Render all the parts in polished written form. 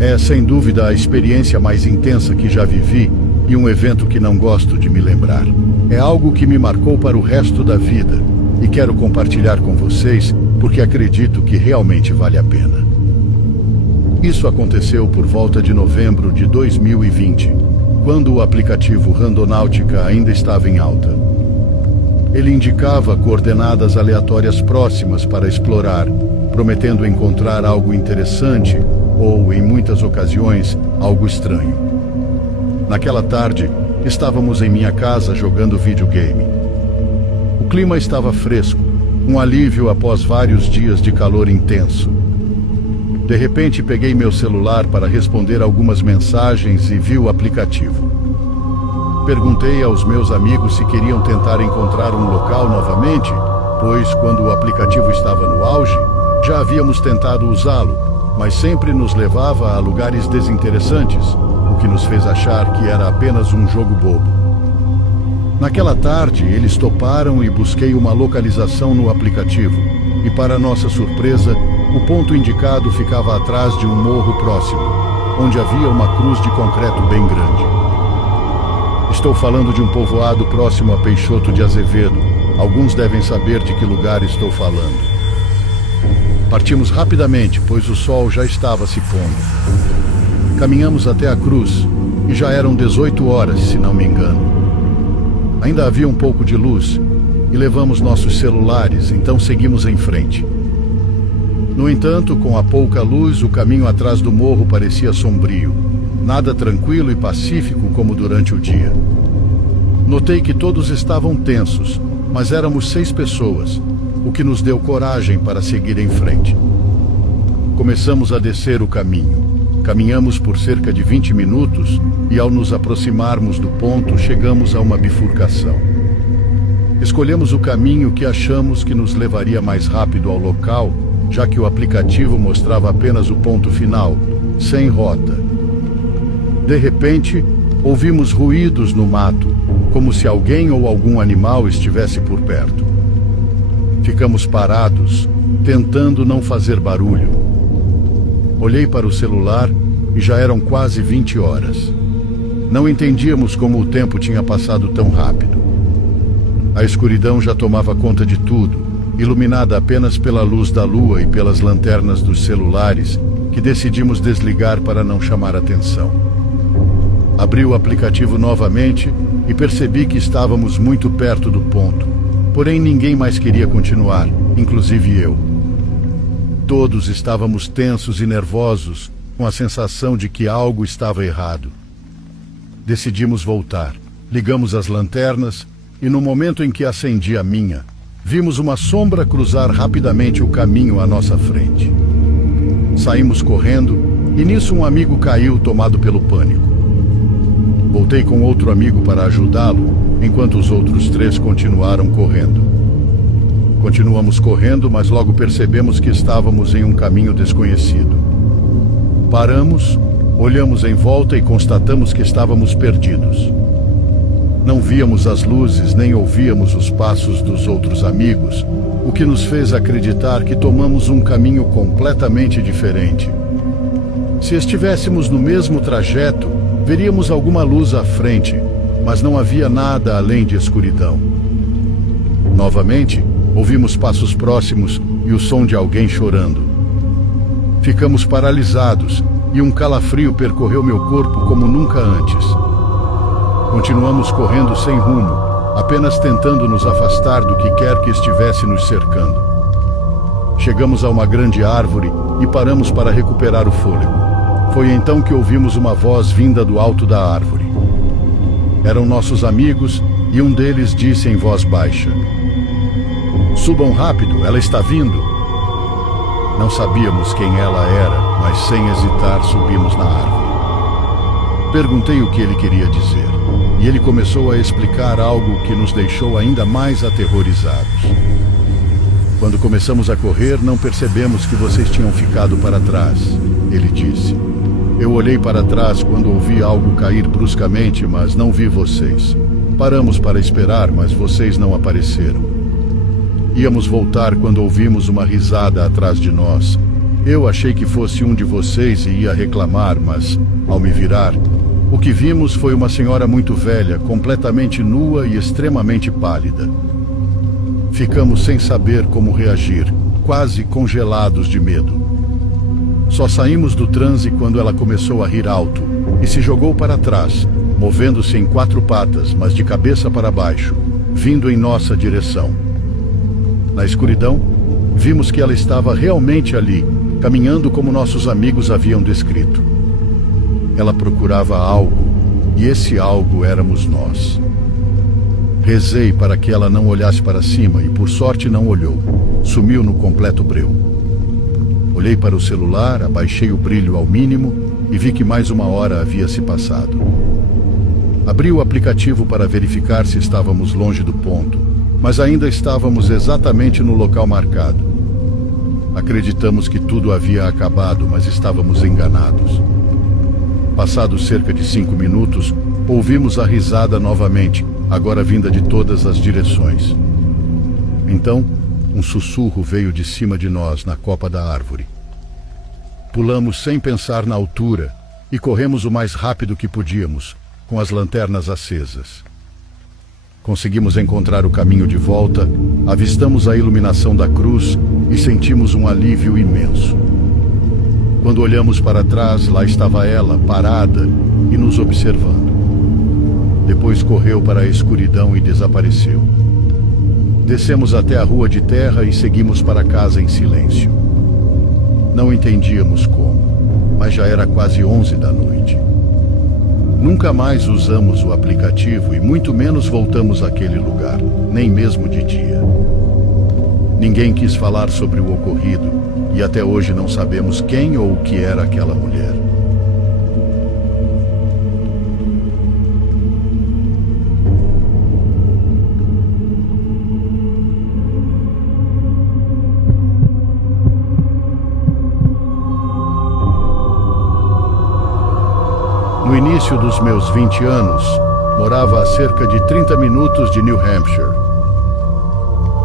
É, sem dúvida, a experiência mais intensa que já vivi e um evento que não gosto de me lembrar. É algo que me marcou para o resto da vida e quero compartilhar com vocês porque acredito que realmente vale a pena. Isso aconteceu por volta de novembro de 2020, quando o aplicativo Randonautica ainda estava em alta. Ele indicava coordenadas aleatórias próximas para explorar, prometendo encontrar algo interessante ou, em muitas ocasiões, algo estranho. Naquela tarde, estávamos em minha casa jogando videogame. O clima estava fresco, um alívio após vários dias de calor intenso. De repente, peguei meu celular para responder algumas mensagens e vi o aplicativo. Perguntei aos meus amigos se queriam tentar encontrar um local novamente, pois, quando o aplicativo estava no auge, já havíamos tentado usá-lo, mas sempre nos levava a lugares desinteressantes, o que nos fez achar que era apenas um jogo bobo. Naquela tarde, eles toparam e busquei uma localização no aplicativo, e para nossa surpresa, o ponto indicado ficava atrás de um morro próximo, onde havia uma cruz de concreto bem grande. Estou falando de um povoado próximo a Peixoto de Azevedo. Alguns devem saber de que lugar estou falando. Partimos rapidamente, pois o sol já estava se pondo. Caminhamos até a cruz, e já eram 18 horas, se não me engano. Ainda havia um pouco de luz, e levamos nossos celulares, então seguimos em frente. No entanto, com a pouca luz, o caminho atrás do morro parecia sombrio, nada tranquilo e pacífico como durante o dia. Notei que todos estavam tensos, mas éramos 6 pessoas, o que nos deu coragem para seguir em frente. Começamos a descer o caminho. Caminhamos por cerca de 20 minutos e, ao nos aproximarmos do ponto, chegamos a uma bifurcação. Escolhemos o caminho que achamos que nos levaria mais rápido ao local, já que o aplicativo mostrava apenas o ponto final, sem rota. De repente, ouvimos ruídos no mato, como se alguém ou algum animal estivesse por perto. Ficamos parados, tentando não fazer barulho. Olhei para o celular e já eram quase 20 horas. Não entendíamos como o tempo tinha passado tão rápido. A escuridão já tomava conta de tudo, iluminada apenas pela luz da lua e pelas lanternas dos celulares, que decidimos desligar para não chamar atenção. Abri o aplicativo novamente e percebi que estávamos muito perto do ponto, porém ninguém mais queria continuar, inclusive eu. Todos estávamos tensos e nervosos, com a sensação de que algo estava errado. Decidimos voltar, ligamos as lanternas e, no momento em que acendi a minha, vimos uma sombra cruzar rapidamente o caminho à nossa frente. Saímos correndo e nisso um amigo caiu tomado pelo pânico. Voltei com outro amigo para ajudá-lo, enquanto os outros 3 continuaram correndo. Continuamos correndo, mas logo percebemos que estávamos em um caminho desconhecido. Paramos, olhamos em volta e constatamos que estávamos perdidos. Não víamos as luzes nem ouvíamos os passos dos outros amigos, o que nos fez acreditar que tomamos um caminho completamente diferente. Se estivéssemos no mesmo trajeto, veríamos alguma luz à frente, mas não havia nada além de escuridão. Novamente, ouvimos passos próximos e o som de alguém chorando. Ficamos paralisados e um calafrio percorreu meu corpo como nunca antes. Continuamos correndo sem rumo, apenas tentando nos afastar do que quer que estivesse nos cercando. Chegamos a uma grande árvore e paramos para recuperar o fôlego. Foi então que ouvimos uma voz vinda do alto da árvore. Eram nossos amigos e um deles disse em voz baixa: "Subam rápido, ela está vindo." Não sabíamos quem ela era, mas sem hesitar subimos na árvore. Perguntei o que ele queria dizer, e ele começou a explicar algo que nos deixou ainda mais aterrorizados. "Quando começamos a correr, não percebemos que vocês tinham ficado para trás", ele disse. "Eu olhei para trás quando ouvi algo cair bruscamente, mas não vi vocês. Paramos para esperar, mas vocês não apareceram. Íamos voltar quando ouvimos uma risada atrás de nós, Eu achei que fosse um de vocês e ia reclamar, mas, ao me virar, o que vimos foi uma senhora muito velha, completamente nua e extremamente pálida. Ficamos sem saber como reagir, quase congelados de medo. Só saímos do transe quando ela começou a rir alto e se jogou para trás, movendo-se em 4 patas, mas de cabeça para baixo, vindo em nossa direção. Na escuridão, vimos que ela estava realmente ali, caminhando como nossos amigos haviam descrito. Ela procurava algo, e esse algo éramos nós. Rezei para que ela não olhasse para cima e, por sorte, não olhou. Sumiu no completo breu. Olhei para o celular, abaixei o brilho ao mínimo e vi que mais 1 hora havia se passado. Abri o aplicativo para verificar se estávamos longe do ponto, mas ainda estávamos exatamente no local marcado. Acreditamos que tudo havia acabado, mas estávamos enganados. Passados cerca de 5 minutos, ouvimos a risada novamente, agora vinda de todas as direções. Então, um sussurro veio de cima de nós, na copa da árvore. Pulamos sem pensar na altura e corremos o mais rápido que podíamos, com as lanternas acesas. Conseguimos encontrar o caminho de volta, avistamos a iluminação da cruz e sentimos um alívio imenso. Quando olhamos para trás, lá estava ela, parada e nos observando. Depois correu para a escuridão e desapareceu. Descemos até a rua de terra e seguimos para casa em silêncio. Não entendíamos como, mas já era quase 11 da noite. Nunca mais usamos o aplicativo e muito menos voltamos àquele lugar, nem mesmo de dia. Ninguém quis falar sobre o ocorrido e até hoje não sabemos quem ou o que era aquela mulher. No início dos meus 20 anos, morava a cerca de 30 minutos de New Hampshire.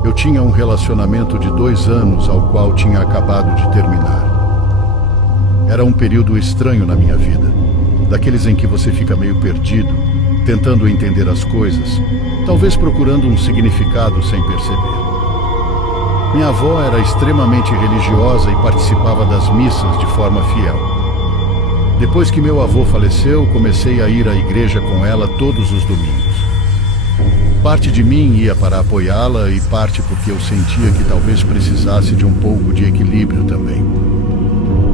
Eu tinha um relacionamento de 2 anos ao qual tinha acabado de terminar. Era um período estranho na minha vida, daqueles em que você fica meio perdido, tentando entender as coisas, talvez procurando um significado sem perceber. Minha avó era extremamente religiosa e participava das missas de forma fiel. Depois que meu avô faleceu, comecei a ir à igreja com ela todos os domingos. Parte de mim ia para apoiá-la e parte porque eu sentia que talvez precisasse de um pouco de equilíbrio também.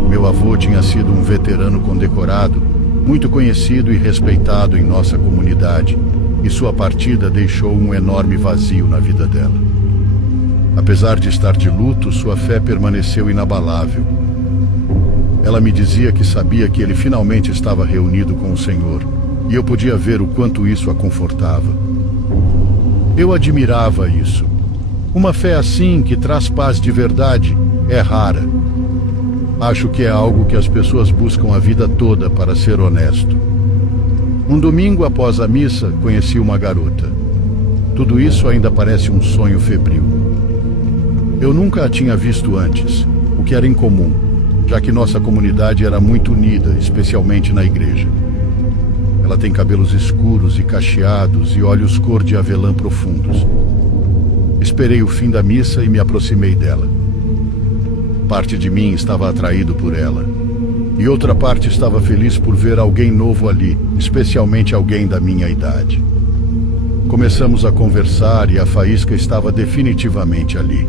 Meu avô tinha sido um veterano condecorado, muito conhecido e respeitado em nossa comunidade, e sua partida deixou um enorme vazio na vida dela. Apesar de estar de luto, sua fé permaneceu inabalável. Ela me dizia que sabia que ele finalmente estava reunido com o Senhor, e eu podia ver o quanto isso a confortava. Eu admirava isso. Uma fé assim, que traz paz de verdade, é rara. Acho que é algo que as pessoas buscam a vida toda, para ser honesto. Um domingo após a missa, conheci uma garota. Tudo isso ainda parece um sonho febril. Eu nunca a tinha visto antes, o que era incomum, já que nossa comunidade era muito unida, especialmente na igreja. Ela tem cabelos escuros e cacheados e olhos cor de avelã profundos. Esperei o fim da missa e me aproximei dela. Parte de mim estava atraído por ela, e outra parte estava feliz por ver alguém novo ali, especialmente alguém da minha idade. Começamos a conversar e a faísca estava definitivamente ali.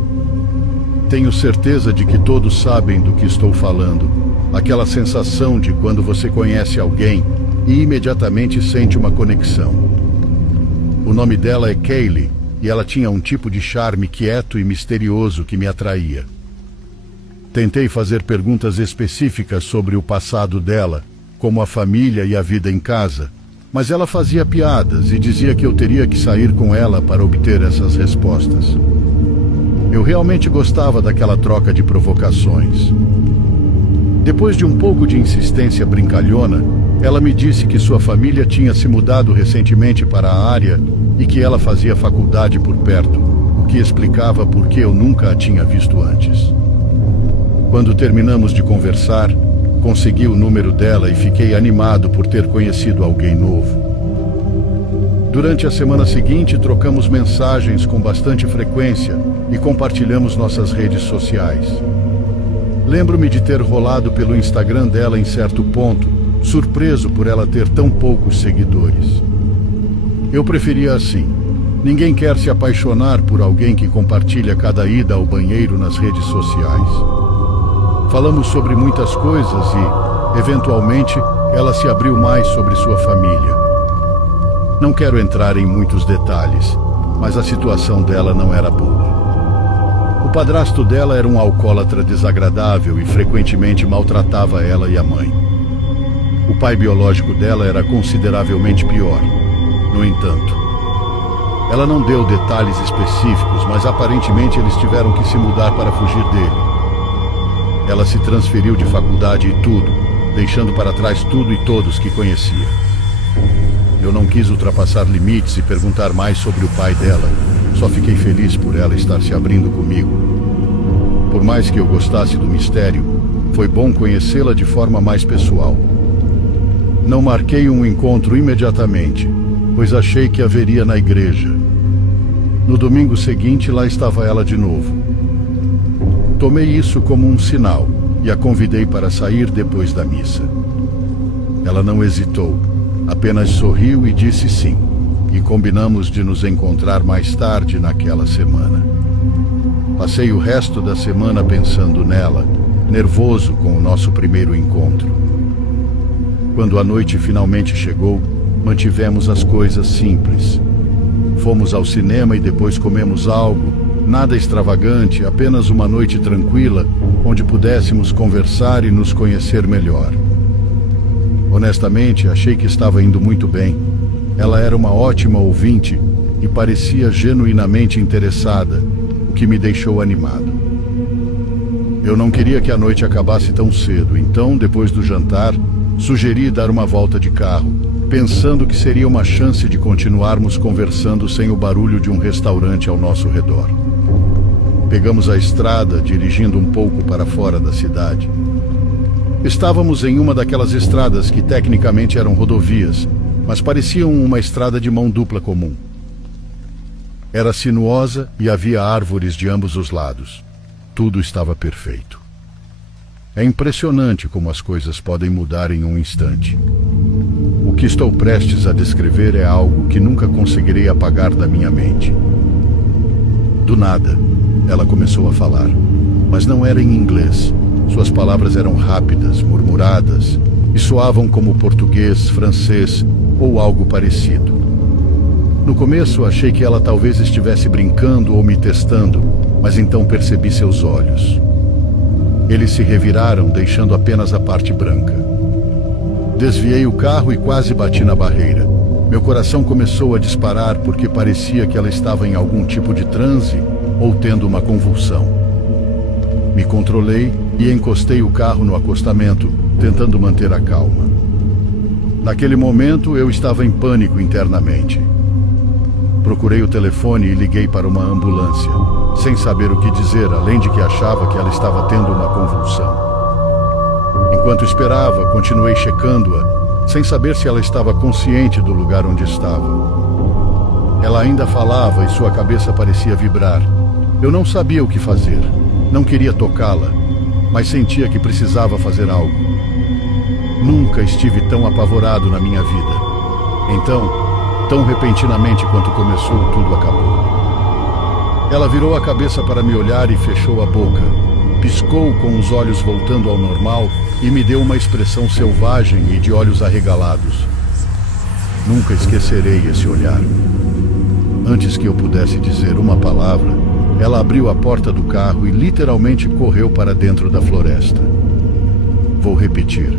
Tenho certeza de que todos sabem do que estou falando. Aquela sensação de quando você conhece alguém e imediatamente sente uma conexão. O nome dela é Kaylee e ela tinha um tipo de charme quieto e misterioso que me atraía. Tentei fazer perguntas específicas sobre o passado dela, como a família e a vida em casa, mas ela fazia piadas e dizia que eu teria que sair com ela para obter essas respostas. Eu realmente gostava daquela troca de provocações. Depois de um pouco de insistência brincalhona, ela me disse que sua família tinha se mudado recentemente para a área e que ela fazia faculdade por perto, o que explicava por que eu nunca a tinha visto antes. Quando terminamos de conversar, consegui o número dela e fiquei animado por ter conhecido alguém novo. Durante a semana seguinte, trocamos mensagens com bastante frequência e compartilhamos nossas redes sociais. Lembro-me de ter rolado pelo Instagram dela em certo ponto, surpreso por ela ter tão poucos seguidores. Eu preferia assim. Ninguém quer se apaixonar por alguém que compartilha cada ida ao banheiro nas redes sociais. Falamos sobre muitas coisas e, eventualmente, ela se abriu mais sobre sua família. Não quero entrar em muitos detalhes, mas a situação dela não era boa. O padrasto dela era um alcoólatra desagradável e frequentemente maltratava ela e a mãe. O pai biológico dela era consideravelmente pior. No entanto, ela não deu detalhes específicos, mas aparentemente eles tiveram que se mudar para fugir dele. Ela se transferiu de faculdade e tudo, deixando para trás tudo e todos que conhecia. Eu não quis ultrapassar limites e perguntar mais sobre o pai dela. Só fiquei feliz por ela estar se abrindo comigo. Por mais que eu gostasse do mistério, foi bom conhecê-la de forma mais pessoal. Não marquei um encontro imediatamente, pois achei que haveria na igreja. No domingo seguinte, lá estava ela de novo. Tomei isso como um sinal e a convidei para sair depois da missa. Ela não hesitou, apenas sorriu e disse sim, e combinamos de nos encontrar mais tarde naquela semana. Passei o resto da semana pensando nela, nervoso com o nosso primeiro encontro. Quando a noite finalmente chegou, mantivemos as coisas simples. Fomos ao cinema e depois comemos algo, nada extravagante, apenas uma noite tranquila, onde pudéssemos conversar e nos conhecer melhor. Honestamente, achei que estava indo muito bem. Ela era uma ótima ouvinte e parecia genuinamente interessada, o que me deixou animado. Eu não queria que a noite acabasse tão cedo, então, depois do jantar, sugeri dar uma volta de carro, pensando que seria uma chance de continuarmos conversando sem o barulho de um restaurante ao nosso redor. Pegamos a estrada, dirigindo um pouco para fora da cidade. Estávamos em uma daquelas estradas que tecnicamente eram rodovias, mas pareciam uma estrada de mão dupla comum. Era sinuosa e havia árvores de ambos os lados. Tudo estava perfeito. É impressionante como as coisas podem mudar em um instante. O que estou prestes a descrever é algo que nunca conseguirei apagar da minha mente. Do nada, ela começou a falar, mas não era em inglês. Suas palavras eram rápidas, murmuradas, e soavam como português, francês ou algo parecido. No começo, achei que ela talvez estivesse brincando ou me testando, mas então percebi seus olhos. Eles se reviraram, deixando apenas a parte branca. Desviei o carro e quase bati na barreira. Meu coração começou a disparar porque parecia que ela estava em algum tipo de transe ou tendo uma convulsão. Me controlei e encostei o carro no acostamento, tentando manter a calma. Naquele momento, eu estava em pânico internamente. Procurei o telefone e liguei para uma ambulância, sem saber o que dizer, além de que achava que ela estava tendo uma convulsão. Enquanto esperava, continuei checando-a, sem saber se ela estava consciente do lugar onde estava. Ela ainda falava e sua cabeça parecia vibrar. Eu não sabia o que fazer. Não queria tocá-la, mas sentia que precisava fazer algo. Nunca estive tão apavorado na minha vida. Então, tão repentinamente quanto começou, tudo acabou. Ela virou a cabeça para me olhar e fechou a boca. Piscou com os olhos voltando ao normal e me deu uma expressão selvagem e de olhos arregalados. Nunca esquecerei esse olhar. Antes que eu pudesse dizer uma palavra, ela abriu a porta do carro e literalmente correu para dentro da floresta. Vou repetir.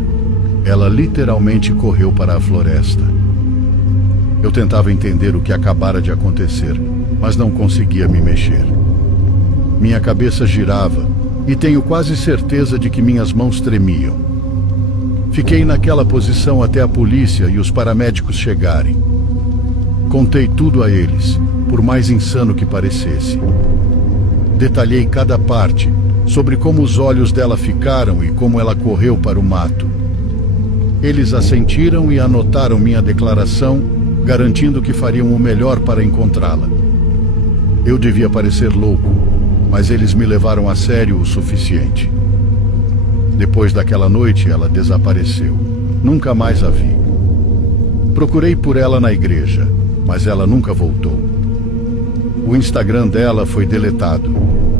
Ela literalmente correu para a floresta. Eu tentava entender o que acabara de acontecer, mas não conseguia me mexer. Minha cabeça girava e tenho quase certeza de que minhas mãos tremiam. Fiquei naquela posição até a polícia e os paramédicos chegarem. Contei tudo a eles, por mais insano que parecesse. Detalhei cada parte sobre como os olhos dela ficaram e como ela correu para o mato. Eles assentiram e anotaram minha declaração, garantindo que fariam o melhor para encontrá-la. Eu devia parecer louco, mas eles me levaram a sério o suficiente. Depois daquela noite, ela desapareceu. Nunca mais a vi. Procurei por ela na igreja, mas ela nunca voltou. O Instagram dela foi deletado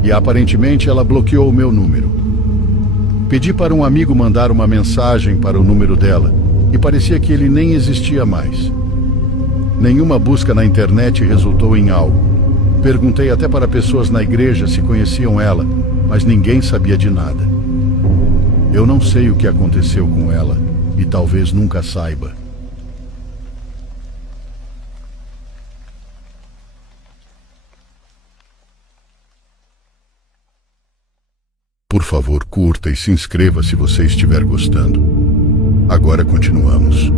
e aparentemente ela bloqueou o meu número. Pedi para um amigo mandar uma mensagem para o número dela e parecia que ele nem existia mais. Nenhuma busca na internet resultou em algo. Perguntei até para pessoas na igreja se conheciam ela, mas ninguém sabia de nada. Eu não sei o que aconteceu com ela e talvez nunca saiba. Por favor, curta e se inscreva se você estiver gostando. Agora continuamos.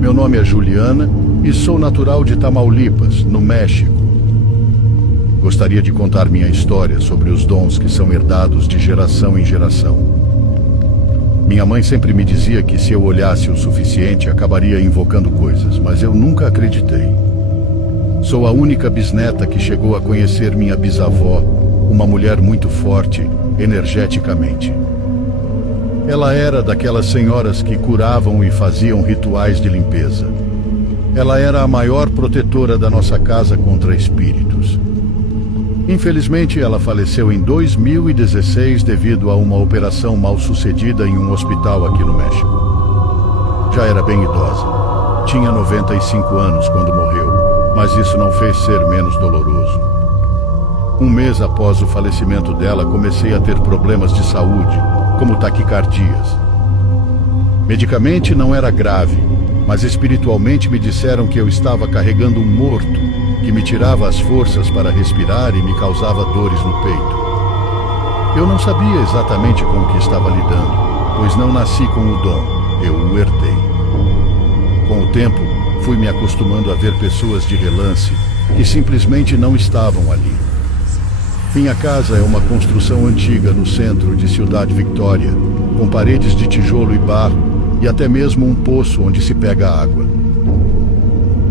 Meu nome é Juliana e sou natural de Tamaulipas, no México. Gostaria de contar minha história sobre os dons que são herdados de geração em geração. Minha mãe sempre me dizia que se eu olhasse o suficiente acabaria invocando coisas, mas eu nunca acreditei. Sou a única bisneta que chegou a conhecer minha bisavó, uma mulher muito forte, energeticamente. Ela era daquelas senhoras que curavam e faziam rituais de limpeza. Ela era a maior protetora da nossa casa contra espíritos. Infelizmente, ela faleceu em 2016 devido a uma operação mal sucedida em um hospital aqui no México. Já era bem idosa. Tinha 95 anos quando morreu, mas isso não fez ser menos doloroso. Um mês após o falecimento dela, comecei a ter problemas de saúde, como taquicardias. Medicamente não era grave, mas espiritualmente me disseram que eu estava carregando um morto, que me tirava as forças para respirar e me causava dores no peito. Eu não sabia exatamente com o que estava lidando, pois não nasci com o dom, eu o herdei. Com o tempo, fui me acostumando a ver pessoas de relance que simplesmente não estavam ali. Minha casa é uma construção antiga no centro de Ciudad Victoria, com paredes de tijolo e barro e até mesmo um poço onde se pega água.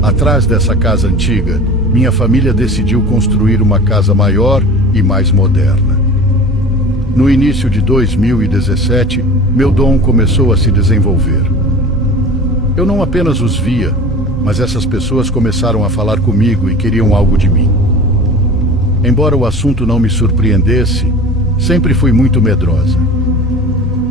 Atrás dessa casa antiga, minha família decidiu construir uma casa maior e mais moderna. No início de 2017, meu dom começou a se desenvolver. Eu não apenas os via, mas essas pessoas começaram a falar comigo e queriam algo de mim. Embora o assunto não me surpreendesse, sempre fui muito medrosa.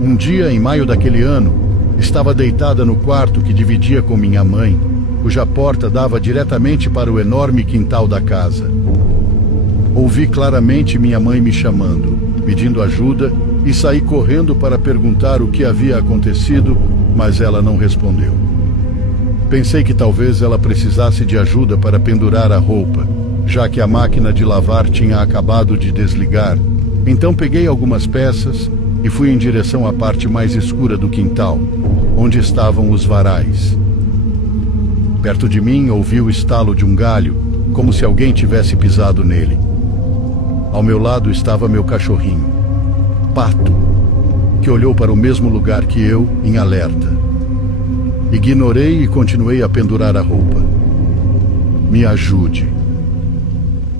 Um dia, em maio daquele ano, estava deitada no quarto que dividia com minha mãe, cuja porta dava diretamente para o enorme quintal da casa. Ouvi claramente minha mãe me chamando, pedindo ajuda, e saí correndo para perguntar o que havia acontecido, mas ela não respondeu. Pensei que talvez ela precisasse de ajuda para pendurar a roupa, já que a máquina de lavar tinha acabado de desligar. Então peguei algumas peças e fui em direção à parte mais escura do quintal, onde estavam os varais. Perto de mim ouvi o estalo de um galho, como se alguém tivesse pisado nele. Ao meu lado estava meu cachorrinho, Pato, que olhou para o mesmo lugar que eu, em alerta. Ignorei e continuei a pendurar a roupa. Me ajude.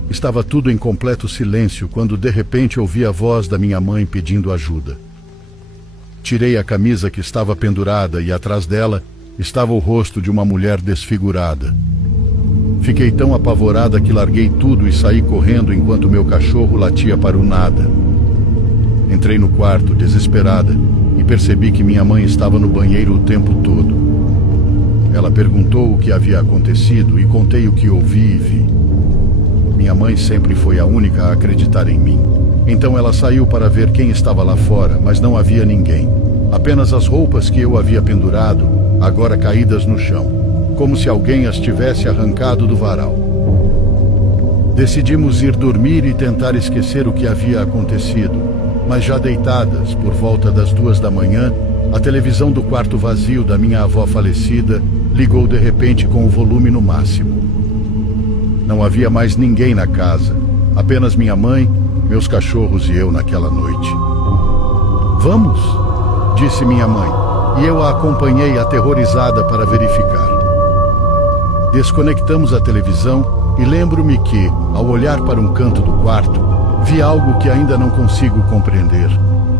Estava tudo em completo silêncio quando de repente ouvi a voz da minha mãe pedindo ajuda. Tirei a camisa que estava pendurada e atrás dela estava o rosto de uma mulher desfigurada. Fiquei tão apavorada que larguei tudo e saí correndo enquanto meu cachorro latia para o nada. Entrei no quarto, desesperada, e percebi que minha mãe estava no banheiro o tempo todo. Ela perguntou o que havia acontecido e contei o que ouvi e vi. Minha mãe sempre foi a única a acreditar em mim. Então ela saiu para ver quem estava lá fora, mas não havia ninguém. Apenas as roupas que eu havia pendurado, agora caídas no chão, como se alguém as tivesse arrancado do varal. Decidimos ir dormir e tentar esquecer o que havia acontecido, mas já deitadas, por volta das 2 da manhã, a televisão do quarto vazio da minha avó falecida ligou de repente com o volume no máximo. Não havia mais ninguém na casa, apenas minha mãe, meus cachorros e eu naquela noite. Vamos, disse minha mãe, e eu a acompanhei aterrorizada para verificar. Desconectamos a televisão e lembro-me que, ao olhar para um canto do quarto, vi algo que ainda não consigo compreender.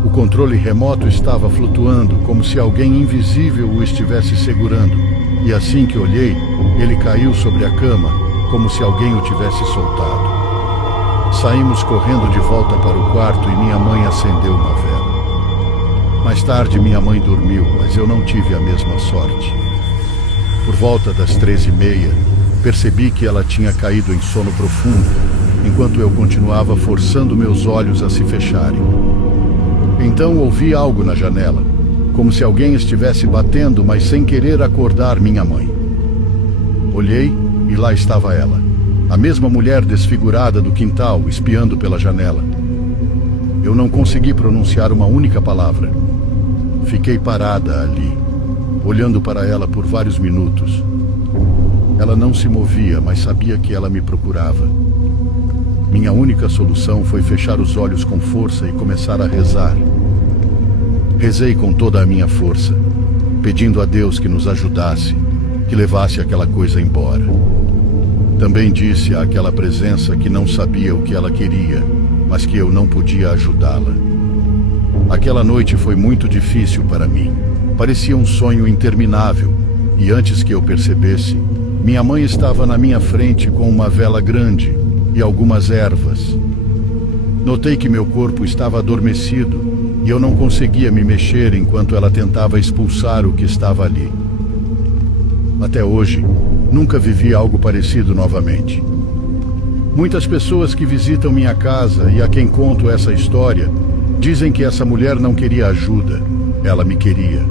O controle remoto estava flutuando, como se alguém invisível o estivesse segurando, e assim que olhei, ele caiu sobre a cama, como se alguém o tivesse soltado. Saímos correndo de volta para o quarto e minha mãe acendeu uma vela. Mais tarde minha mãe dormiu, mas eu não tive a mesma sorte. Por volta das 13h30, percebi que ela tinha caído em sono profundo, enquanto eu continuava forçando meus olhos a se fecharem. Então ouvi algo na janela, como se alguém estivesse batendo, mas sem querer acordar minha mãe. Olhei e lá estava ela, a mesma mulher desfigurada do quintal, espiando pela janela. Eu não consegui pronunciar uma única palavra. Fiquei parada ali, olhando para ela por vários minutos. Ela não se movia, mas sabia que ela me procurava. Minha única solução foi fechar os olhos com força e começar a rezar. Rezei com toda a minha força, pedindo a Deus que nos ajudasse, que levasse aquela coisa embora. Também disse àquela presença que não sabia o que ela queria, mas que eu não podia ajudá-la. Aquela noite foi muito difícil para mim. Parecia um sonho interminável, e antes que eu percebesse, minha mãe estava na minha frente com uma vela grande e algumas ervas. Notei que meu corpo estava adormecido e eu não conseguia me mexer enquanto ela tentava expulsar o que estava ali. Até hoje, nunca vivi algo parecido novamente. Muitas pessoas que visitam minha casa e a quem conto essa história dizem que essa mulher não queria ajuda, ela me queria.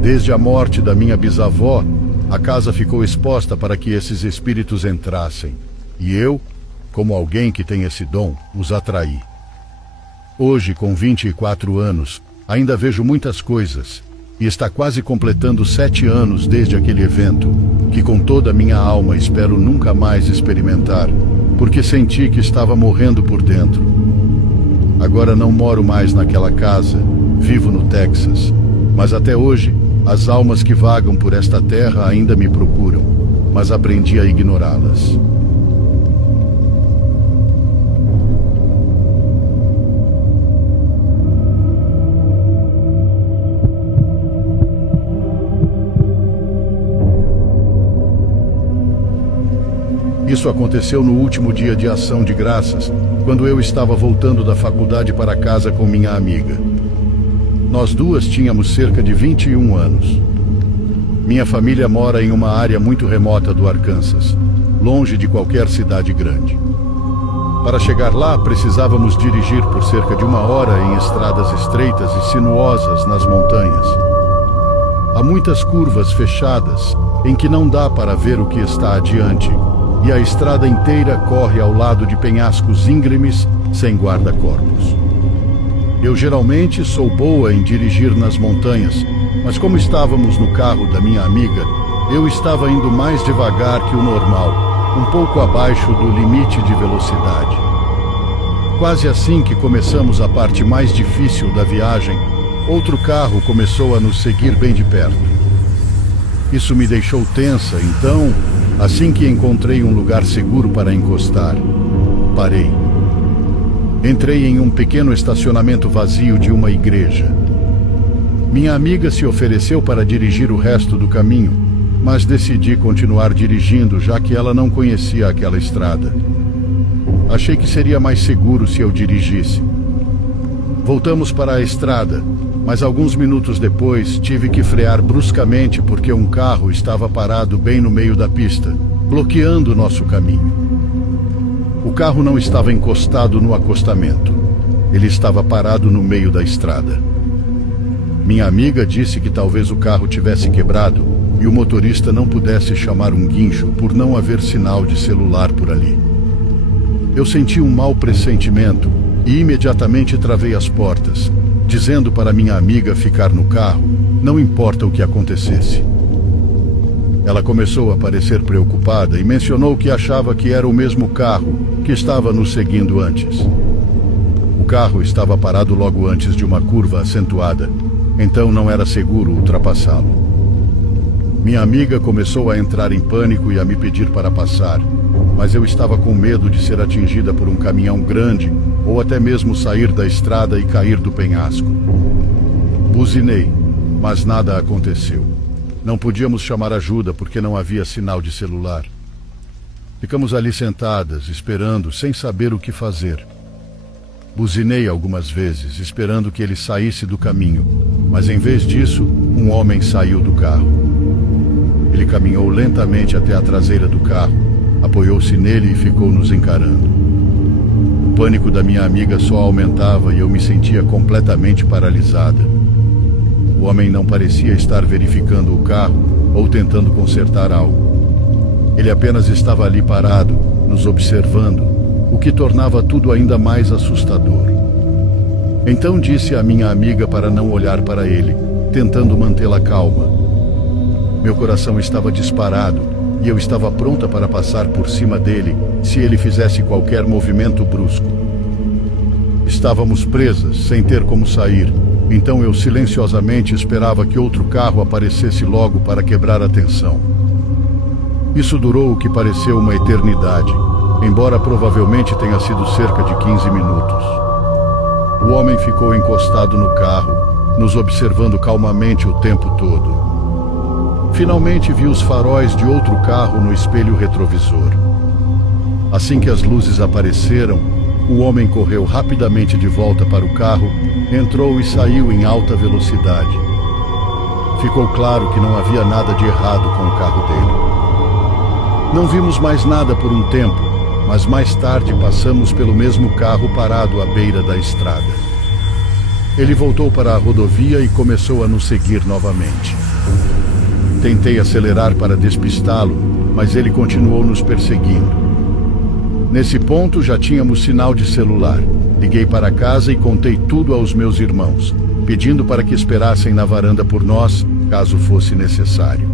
Desde a morte da minha bisavó, a casa ficou exposta para que esses espíritos entrassem, e eu, como alguém que tem esse dom, os atraí. Hoje, com 24 anos, ainda vejo muitas coisas, e está quase completando 7 anos desde aquele evento, que com toda a minha alma espero nunca mais experimentar, porque senti que estava morrendo por dentro. Agora não moro mais naquela casa, vivo no Texas, mas até hoje, as almas que vagam por esta terra ainda me procuram, mas aprendi a ignorá-las. Isso aconteceu no último dia de ação de graças, quando eu estava voltando da faculdade para casa com minha amiga. Nós duas tínhamos cerca de 21 anos. Minha família mora em uma área muito remota do Arkansas, longe de qualquer cidade grande. Para chegar lá, precisávamos dirigir por cerca de 1 hora em estradas estreitas e sinuosas nas montanhas. Há muitas curvas fechadas em que não dá para ver o que está adiante, e a estrada inteira corre ao lado de penhascos íngremes sem guarda-corpos. Eu geralmente sou boa em dirigir nas montanhas, mas como estávamos no carro da minha amiga, eu estava indo mais devagar que o normal, um pouco abaixo do limite de velocidade. Quase assim que começamos a parte mais difícil da viagem, outro carro começou a nos seguir bem de perto. Isso me deixou tensa, então, assim que encontrei um lugar seguro para encostar, parei. Entrei em um pequeno estacionamento vazio de uma igreja. Minha amiga se ofereceu para dirigir o resto do caminho, mas decidi continuar dirigindo, já que ela não conhecia aquela estrada. Achei que seria mais seguro se eu dirigisse. Voltamos para a estrada, mas alguns minutos depois tive que frear bruscamente porque um carro estava parado bem no meio da pista, bloqueando nosso caminho. O carro não estava encostado no acostamento. Ele estava parado no meio da estrada. Minha amiga disse que talvez o carro tivesse quebrado e o motorista não pudesse chamar um guincho por não haver sinal de celular por ali. Eu senti um mau pressentimento e imediatamente travei as portas, dizendo para minha amiga ficar no carro, não importa o que acontecesse. Ela começou a parecer preocupada e mencionou que achava que era o mesmo carro que estava nos seguindo antes. O carro estava parado logo antes de uma curva acentuada, então não era seguro ultrapassá-lo. Minha amiga começou a entrar em pânico e a me pedir para passar, mas eu estava com medo de ser atingida por um caminhão grande ou até mesmo sair da estrada e cair do penhasco. Buzinei, mas nada aconteceu. Não podíamos chamar ajuda porque não havia sinal de celular. Ficamos ali sentadas, esperando, sem saber o que fazer. Buzinei algumas vezes, esperando que ele saísse do caminho, mas em vez disso, um homem saiu do carro. Ele caminhou lentamente até a traseira do carro, apoiou-se nele e ficou nos encarando. O pânico da minha amiga só aumentava e eu me sentia completamente paralisada. O homem não parecia estar verificando o carro ou tentando consertar algo. Ele apenas estava ali parado, nos observando, o que tornava tudo ainda mais assustador. Então disse à minha amiga para não olhar para ele, tentando mantê-la calma. Meu coração estava disparado e eu estava pronta para passar por cima dele se ele fizesse qualquer movimento brusco. Estávamos presas, sem ter como sair, então eu silenciosamente esperava que outro carro aparecesse logo para quebrar a tensão. Isso durou o que pareceu uma eternidade, embora provavelmente tenha sido cerca de 15 minutos. O homem ficou encostado no carro, nos observando calmamente o tempo todo. Finalmente vi os faróis de outro carro no espelho retrovisor. Assim que as luzes apareceram, o homem correu rapidamente de volta para o carro, entrou e saiu em alta velocidade. Ficou claro que não havia nada de errado com o carro dele. Não vimos mais nada por um tempo, mas mais tarde passamos pelo mesmo carro parado à beira da estrada. Ele voltou para a rodovia e começou a nos seguir novamente. Tentei acelerar para despistá-lo, mas ele continuou nos perseguindo. Nesse ponto já tínhamos sinal de celular. Liguei para casa e contei tudo aos meus irmãos, pedindo para que esperassem na varanda por nós, caso fosse necessário.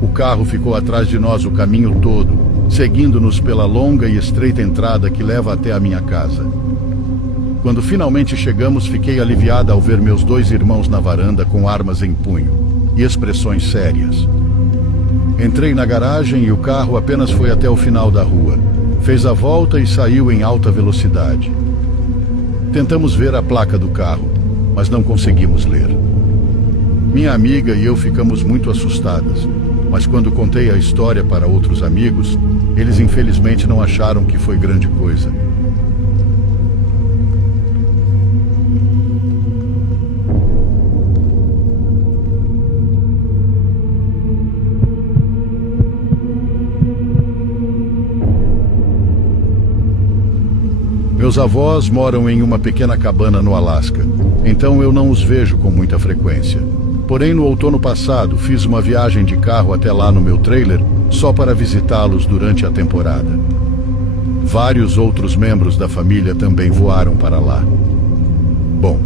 O carro ficou atrás de nós o caminho todo, seguindo-nos pela longa e estreita entrada que leva até a minha casa. Quando finalmente chegamos, fiquei aliviada ao ver meus dois irmãos na varanda com armas em punho e expressões sérias. Entrei na garagem e o carro apenas foi até o final da rua. Fez a volta e saiu em alta velocidade. Tentamos ver a placa do carro, mas não conseguimos ler. Minha amiga e eu ficamos muito assustadas, mas quando contei a história para outros amigos, eles infelizmente não acharam que foi grande coisa. Meus avós moram em uma pequena cabana no Alasca, então eu não os vejo com muita frequência. Porém, no outono passado, fiz uma viagem de carro até lá no meu trailer só para visitá-los durante a temporada. Vários outros membros da família também voaram para lá. Bom,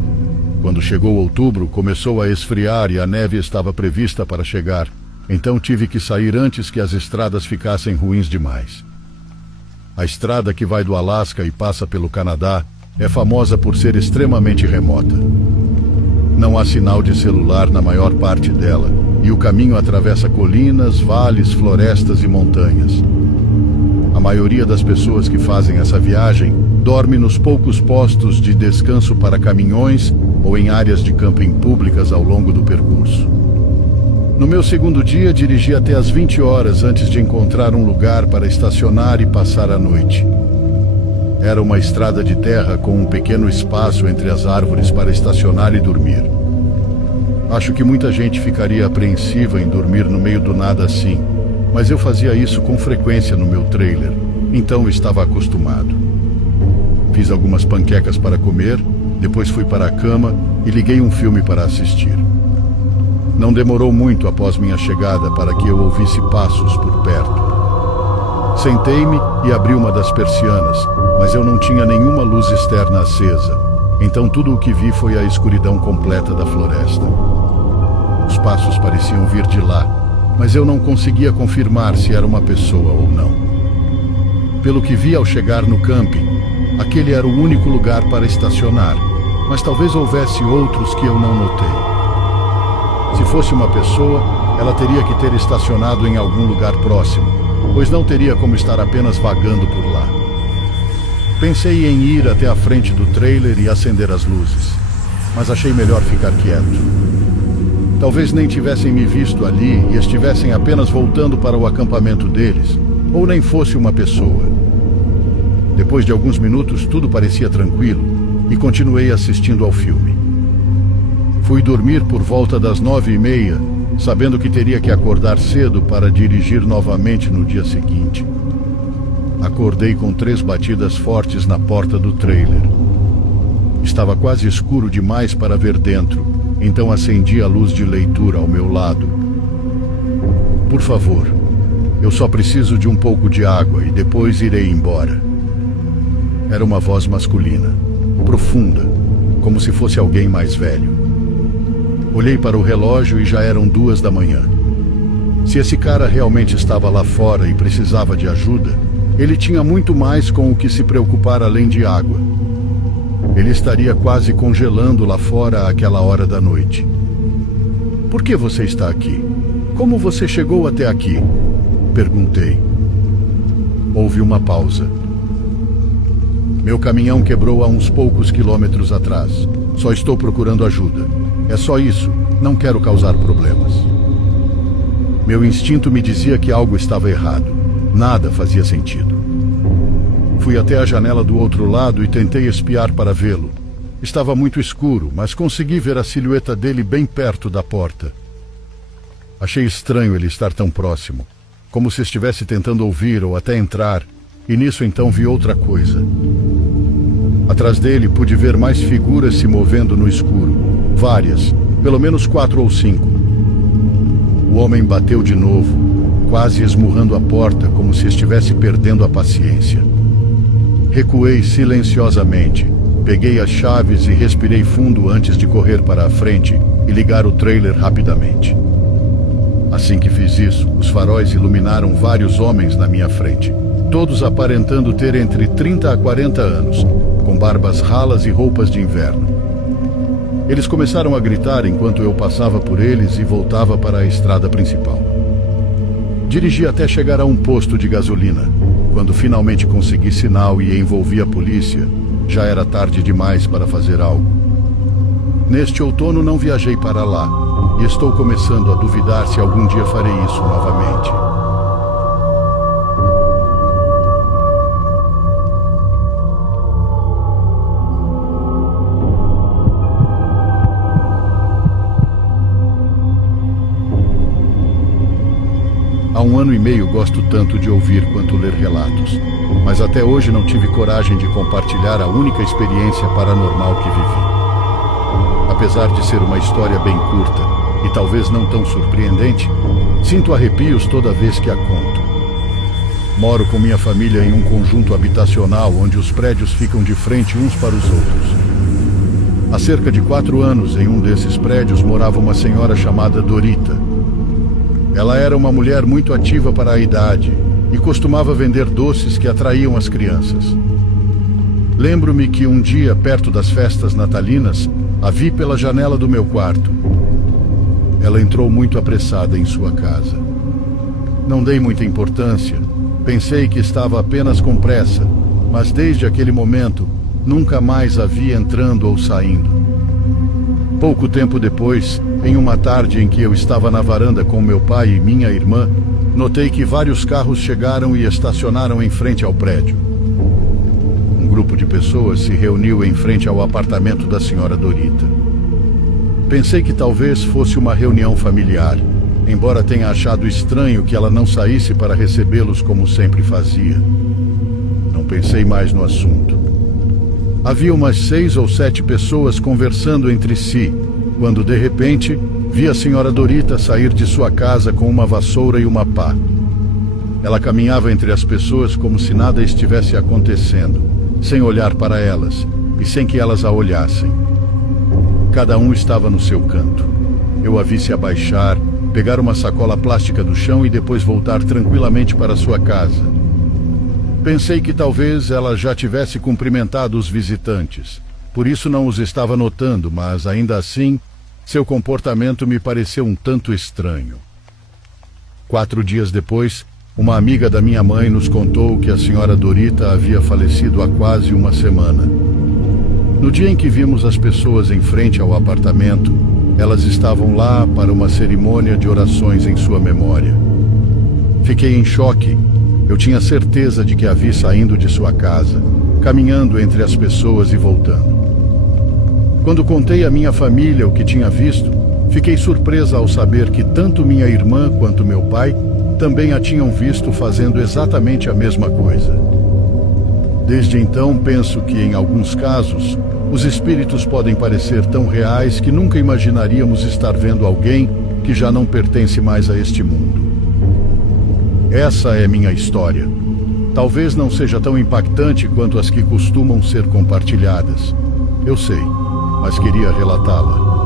quando chegou outubro, começou a esfriar e a neve estava prevista para chegar, então tive que sair antes que as estradas ficassem ruins demais. A estrada que vai do Alasca e passa pelo Canadá é famosa por ser extremamente remota. Não há sinal de celular na maior parte dela, e o caminho atravessa colinas, vales, florestas e montanhas. A maioria das pessoas que fazem essa viagem dorme nos poucos postos de descanso para caminhões ou em áreas de camping públicas ao longo do percurso. No meu segundo dia, dirigi até às 20 horas antes de encontrar um lugar para estacionar e passar a noite. Era uma estrada de terra com um pequeno espaço entre as árvores para estacionar e dormir. Acho que muita gente ficaria apreensiva em dormir no meio do nada assim, mas eu fazia isso com frequência no meu trailer, então estava acostumado. Fiz algumas panquecas para comer, depois fui para a cama e liguei um filme para assistir. Não demorou muito após minha chegada para que eu ouvisse passos por perto. Sentei-me e abri uma das persianas, mas eu não tinha nenhuma luz externa acesa, então tudo o que vi foi a escuridão completa da floresta. Os passos pareciam vir de lá, mas eu não conseguia confirmar se era uma pessoa ou não. Pelo que vi ao chegar no camping, aquele era o único lugar para estacionar, mas talvez houvesse outros que eu não notei. Se fosse uma pessoa, ela teria que ter estacionado em algum lugar próximo, pois não teria como estar apenas vagando por lá. Pensei em ir até a frente do trailer e acender as luzes, mas achei melhor ficar quieto. Talvez nem tivessem me visto ali e estivessem apenas voltando para o acampamento deles, ou nem fosse uma pessoa. Depois de alguns minutos, tudo parecia tranquilo e continuei assistindo ao filme. Fui dormir por volta das 9h30, sabendo que teria que acordar cedo para dirigir novamente no dia seguinte. Acordei com 3 batidas fortes na porta do trailer. Estava quase escuro demais para ver dentro, então acendi a luz de leitura ao meu lado. Por favor, eu só preciso de um pouco de água e depois irei embora. Era uma voz masculina, profunda, como se fosse alguém mais velho. Olhei para o relógio e já eram 2 da manhã. Se esse cara realmente estava lá fora e precisava de ajuda, ele tinha muito mais com o que se preocupar além de água. Ele estaria quase congelando lá fora àquela hora da noite. Por que você está aqui? Como você chegou até aqui? Perguntei. Houve uma pausa. Meu caminhão quebrou há uns poucos quilômetros atrás. Só estou procurando ajuda. É só isso. Não quero causar problemas. Meu instinto me dizia que algo estava errado. Nada fazia sentido. Fui até a janela do outro lado e tentei espiar para vê-lo. Estava muito escuro, mas consegui ver a silhueta dele bem perto da porta. Achei estranho ele estar tão próximo, como se estivesse tentando ouvir ou até entrar, e nisso então vi outra coisa. Atrás dele pude ver mais figuras se movendo no escuro, várias, pelo menos 4 ou 5. O homem bateu de novo, quase esmurrando a porta como se estivesse perdendo a paciência. Recuei silenciosamente, peguei as chaves e respirei fundo antes de correr para a frente e ligar o trailer rapidamente. Assim que fiz isso, os faróis iluminaram vários homens na minha frente, todos aparentando ter entre 30 a 40 anos, com barbas ralas e roupas de inverno. Eles começaram a gritar enquanto eu passava por eles e voltava para a estrada principal. Dirigi até chegar a um posto de gasolina. Quando finalmente consegui sinal e envolvi a polícia, já era tarde demais para fazer algo. Neste outono não viajei para lá, e estou começando a duvidar se algum dia farei isso novamente. Há 1 ano e meio gosto tanto de ouvir quanto ler relatos, mas até hoje não tive coragem de compartilhar a única experiência paranormal que vivi. Apesar de ser uma história bem curta e talvez não tão surpreendente, sinto arrepios toda vez que a conto. Moro com minha família em um conjunto habitacional onde os prédios ficam de frente uns para os outros. Há cerca de 4 anos, em um desses prédios, morava uma senhora chamada Dorita. Ela era uma mulher muito ativa para a idade e costumava vender doces que atraíam as crianças. Lembro-me que um dia, perto das festas natalinas, a vi pela janela do meu quarto. Ela entrou muito apressada em sua casa. Não dei muita importância, pensei que estava apenas com pressa, mas desde aquele momento, nunca mais a vi entrando ou saindo. Pouco tempo depois, em uma tarde em que eu estava na varanda com meu pai e minha irmã, notei que vários carros chegaram e estacionaram em frente ao prédio. Um grupo de pessoas se reuniu em frente ao apartamento da senhora Dorita. Pensei que talvez fosse uma reunião familiar, embora tenha achado estranho que ela não saísse para recebê-los como sempre fazia. Não pensei mais no assunto. Havia umas 6 ou 7 pessoas conversando entre si, quando de repente vi a senhora Dorita sair de sua casa com uma vassoura e uma pá. Ela caminhava entre as pessoas como se nada estivesse acontecendo, sem olhar para elas e sem que elas a olhassem. Cada um estava no seu canto. Eu a vi se abaixar, pegar uma sacola plástica do chão e depois voltar tranquilamente para sua casa. Pensei que talvez ela já tivesse cumprimentado os visitantes, por isso não os estava notando, mas ainda assim, seu comportamento me pareceu um tanto estranho. 4 dias depois, uma amiga da minha mãe nos contou que a senhora Dorita havia falecido há quase uma semana. No dia em que vimos as pessoas em frente ao apartamento, elas estavam lá para uma cerimônia de orações em sua memória. Fiquei em choque. Eu tinha certeza de que a vi saindo de sua casa, caminhando entre as pessoas e voltando. Quando contei à minha família o que tinha visto, fiquei surpresa ao saber que tanto minha irmã quanto meu pai também a tinham visto fazendo exatamente a mesma coisa. Desde então, penso que, em alguns casos, os espíritos podem parecer tão reais que nunca imaginaríamos estar vendo alguém que já não pertence mais a este mundo. Essa é minha história. Talvez não seja tão impactante quanto as que costumam ser compartilhadas. Eu sei, mas queria relatá-la.